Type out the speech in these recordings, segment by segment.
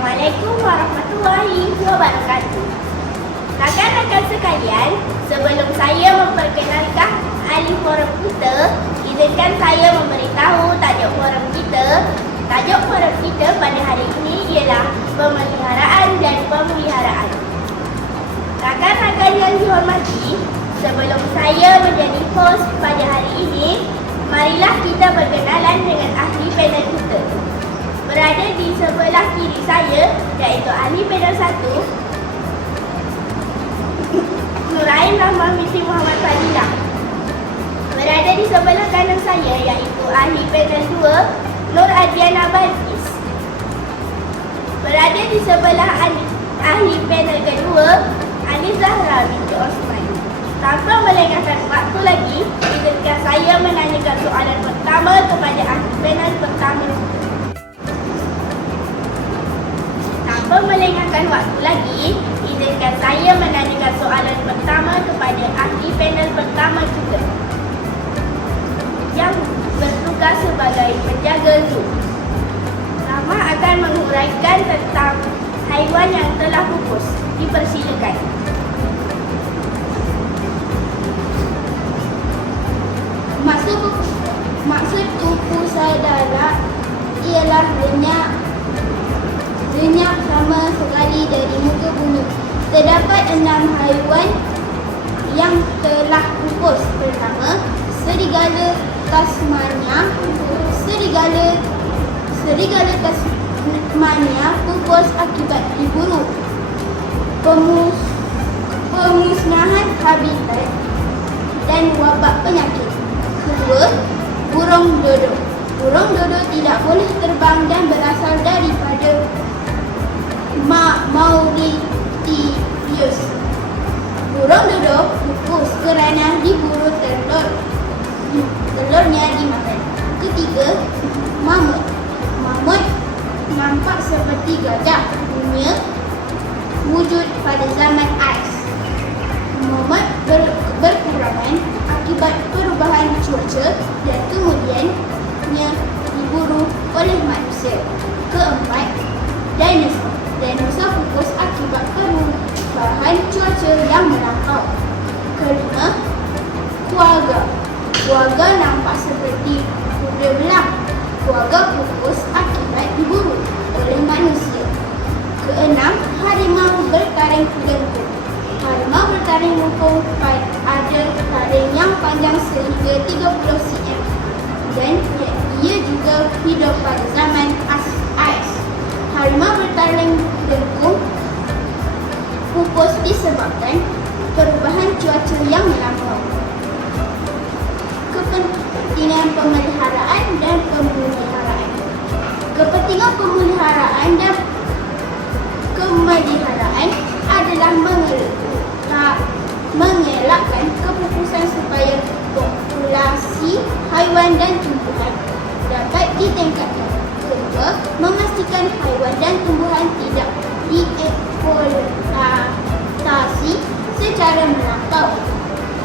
Assalamualaikum warahmatullahi wabarakatuh. Rakan-rakan sekalian, sebelum saya memperkenalkan ahli forum kita, izinkan saya memberitahu tajuk forum kita. Tajuk forum kita pada hari ini ialah pemeliharaan dan pemeliharaan. Rakan-rakan yang dihormati, sebelum saya menjadi host pada hari ini, marilah kita berkenalan dengan ahli panel kita. Berada di sebelah kiri saya, iaitu ahli panel 1, Nurain Rahman binti Muhammad Fadilah. Berada di sebelah kanan saya, iaitu ahli panel 2, Nur Adiana Balkis. Berada di sebelah ahli panel kedua, Anis Zahra binti Osman. Tanpa melengahkan waktu lagi, izinkan saya menanyakan soalan pertama kepada ahli panel pertama. Tanpa melengahkan waktu lagi, izinkan saya menanyakan soalan pertama kepada ahli panel pertama kita yang bertugas sebagai penjaga zoo. Rahmah akan menguraikan tentang haiwan yang telah pupus. Dipersilakan. Maksud pupus adalah ialah lenyap sama sekali dari muka bumi. Terdapat 6 haiwan yang telah pupus. Pertama, serigala Tasmania. Serigala Tasmania pupus akibat diburu. Pemusnahan habitat dan wabak penyakit. Kedua, burung dodo. Burung dodo tidak boleh terbang dan berasal daripada Mauritius. Burung dodo pupus kerana diburu telurnya dimakan. Ketiga, mamut. Mamut nampak seperti gajah, punya wujud pada zaman ais. Mamut berkekurangan akibat perubahan cuaca dan kemudiannya diburu oleh manusia. Keempat, dinosaur. Dinosaur pupus akibat perubahan cuaca yang melampau. Kelima, kuaga. Kuaga nampak seperti kuda belang. Kuaga pupus akibat diburu oleh manusia. Keenam, harimau bertaring lengkung. Harimau bertaring lengkung ada taring yang panjang sehingga 30 cm dan ia juga hidup pada zaman ais. Harimau bertaring lengkung pupus disebabkan perubahan cuaca yang melampau. Kepentingan pemeliharaan dan pemeliharaan. Kepentingan pemeliharaan dan pemeliharaan adalah mengelakkan kepupusan supaya populasi haiwan dan tumbuhan dapat ditingkatkan. Kedua, memastikan haiwan dan tumbuhan tidak dieksploitasi secara melampau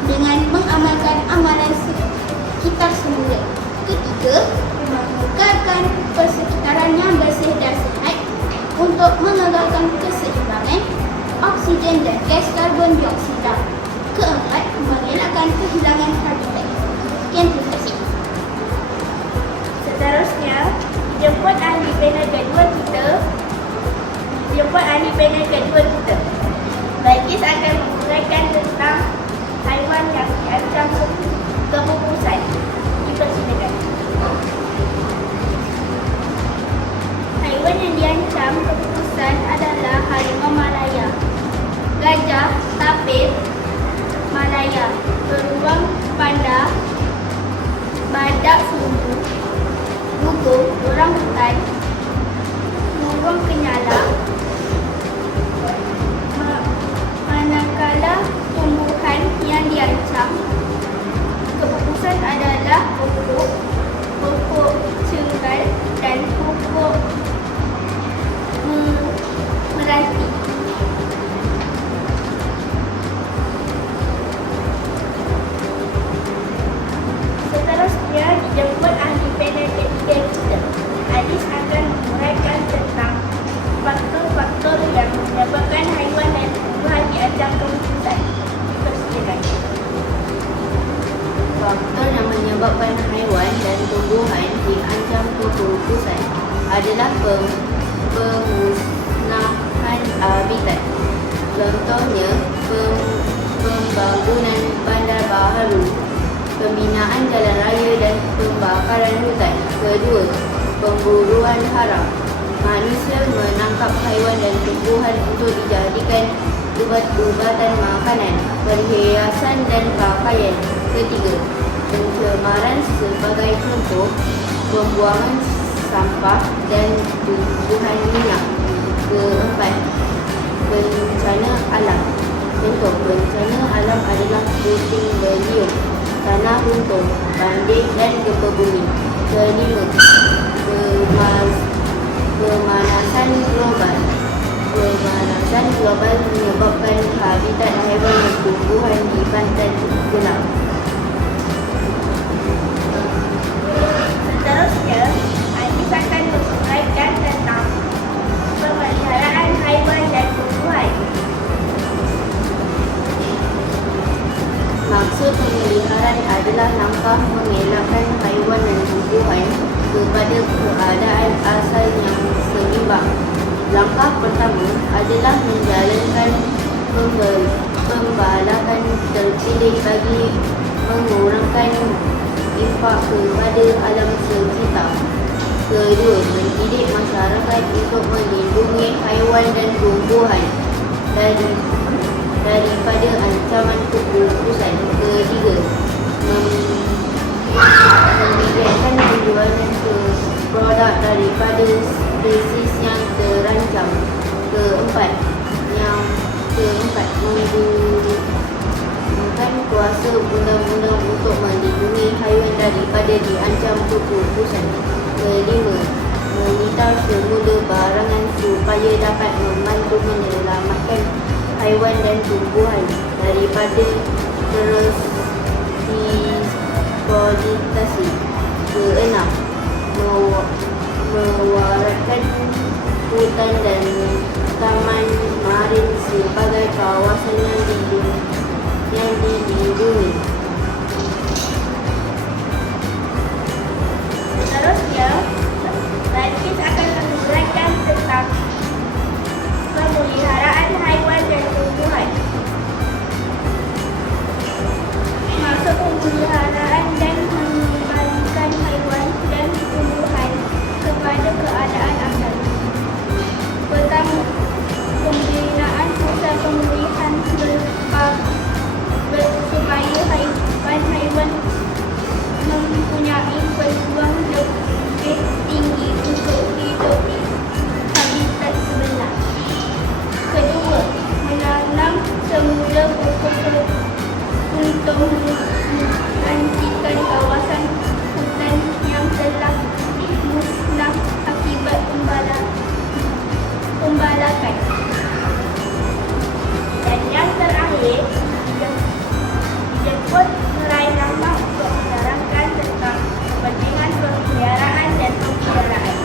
dengan mengamalkan amalan sekitar semula. Ketiga, mengekalkan persekitaran yang bersih dan sihat untuk mengekalkan keseimbangan oksigen dan gas karbon dioksida. Keempat, mengelakkan kehilangan habitat. Sekian, terima kasih. Seterusnya, jemput ahli panel kedua kita. Balkis akan menguraikan tentang haiwan yang diancam kepupusan. Dipersilakan. Haiwan yang diancam kepupusan adalah harimau Malaya, gajah tapir Malaya, beruang panda, badak sumbu, dugong, orangutan, burung kenyala. Manakala tumbuhan yang diancam kepupusan adalah pokok cenggal dan pokok meranti. Seterusnya dijemput ahli panel ketiga kita. Anis akan pemusnahan habitat. Contohnya, pembangunan bandar baharu, pembinaan jalan raya dan pembakaran hutan. Kedua, pemburuan haram. Manusia menangkap haiwan dan tumbuhan untuk dijadikan ubat-ubatan makanan, perhiasan dan pakaian. Ketiga, pencemaran sebagai contoh pembuangan sampah dan tumbuhan minyak. Keempat, bencana alam. Contoh bencana alam adalah puting beliung, tanah runtuh, banjir dan gempa bumi. Kelima, pemanasan global. Pemanasan global menyebabkan habitat haiwan dan tumbuhan di pantai gelap. Seterusnya, Anies akan menguraikan tentang pemeliharaan haiwan dan tumbuhan. Maksud pemeliharaan adalah langkah mengelakkan haiwan dan tumbuhan kepada keadaan asal yang seimbang. Langkah pertama adalah menjalankan pembalakan terpilih bagi mengurangkan impak kepada alam sekitar. Kedua, mendidik masyarakat untuk melindungi haiwan dan tumbuhan daripada ancaman keputusan. Ketiga, membiarkan penjualan produk daripada spesies yang terancam. Keempat, menggunakan kuasa undang-undang untuk melindungi haiwan daripada diancam keputusan. Kelima, meminta semula barangan supaya dapat membantu menyelamatkan haiwan dan tumbuhan daripada terus dieksploitasi. Keenam, mewaratkan hutan dan taman marin sebagai kawasan yang dilindungi. Seterusnya, Anies akan menguraikan tentang pemeliharaan haiwan dan tumbuhan. Maksud pemeliharaan dan mengembalikan haiwan dan tumbuhan kepada keadaan asal. Pertama, pembinaan pusat pemulihan supaya haiwan mempunyai peluang lebih tinggi untuk hidup di habitat sebenar. Kedua, menanam semula pokok untuk menggantikan kawasan hutan yang telah musnah akibat pembalakan. Dan yang terakhir, dijemput meraih nama untuk menerangkan tentang kepentingan pemeliharaan dan pemeliharaan.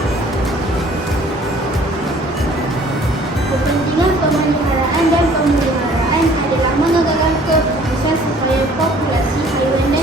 Kepentingan pemeliharaan dan pemeliharaan adalah menegakkan keputusan supaya populasi haiwan dan